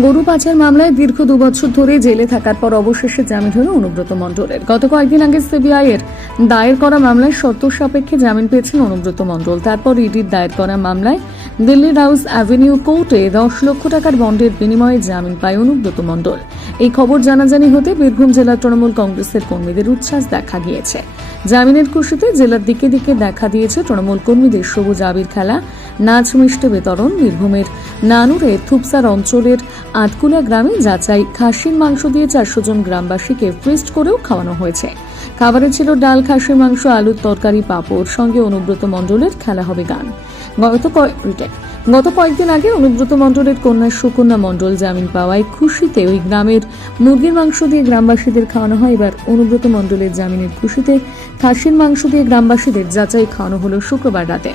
গরু পাচার মামলায় দীর্ঘ দুবছর ধরে জেলে থাকার পর অবশেষে জামিন হল অনুব্রত মণ্ডলের। গত কয়েকদিন আগে সিবিআই এর দায়ের করা মামলায় শর্ত সাপেক্ষে জামিন পেয়েছেন অনুব্রত মণ্ডল। তারপর ইডির দায়ের করা মামলায় দিল্লির হাউস অ্যাভিনিউ কোর্টে দশ লক্ষ টাকার বন্ডের বিনিময়ে জামিন পায় অনুব্রত মণ্ডল। এই খবর জানাজানি হতে বীরভূম জেলা তৃণমূল কংগ্রেসের কর্মীদের উচ্ছ্বাস দেখা গিয়েছে। জামিনের খুশিতে জেলার দিকে দিকে দেখা দিয়েছে তৃণমূল কর্মীদের সবুজ আবির খেলা। নাচ মিষ্টি বিতরণ বীরভূমের নানুরে থুপসার অঞ্চলের আতকুলা গ্রামে যাচাই খাসির মাংস দিয়ে চারশো জন গ্রামবাসীকে ফ্রিস্ট করেও খাওয়ানো হয়েছে। খাবারে ছিল ডাল, খাসির মাংস, আলুর তরকারি, পাঁপড়, সঙ্গে অনুব্রত মণ্ডলের খেলা হবে গান। গত retake। গত কয়েকদিন আগে অনুব্রত মণ্ডলের কন্যা সুকন্যা মণ্ডল জামিন পাওয়ায় খুশিতে ওই গ্রামের মুরগির মাংস দিয়ে গ্রামবাসীদের খাওয়ানো হয়। এবার অনুব্রত মণ্ডলের জামিনের খুশিতে খাসির মাংস দিয়ে গ্রামবাসীদের যাচাই খাওয়ানো হলো শুক্রবার রাতে।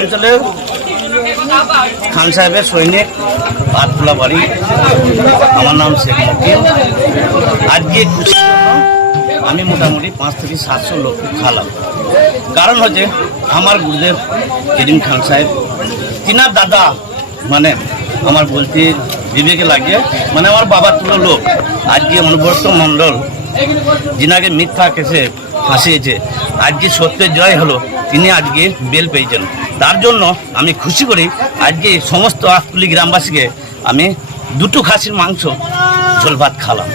অঞ্চলের খান সাহেবের সৈনিক আটকুলা বাড়ি। আমার নাম শেখ মকিম আজকে আমি মোটামুটি পাঁচ থেকে সাতশো লোক খালাম। কারণ হচ্ছে, আমার গুরুদেব কেরিম খান সাহেব, তিনার দাদা মানে আমার বলতে বিবেকে লাগে মানে আমার বাবার তুলো লোক। আজকে অনুব্রত মণ্ডল, যিনাকে মিথ্যা কেসে ফাঁসিয়েছে, আজকে সত্যের জয় হলো। তিনি আজকে বেল পেয়েছেন। তার জন্য আমি খুশি করি, আজকে সমস্ত আতকুলি গ্রামবাসীকে আমি দুটো খাসির মাংস ঝোল ভাত খালাম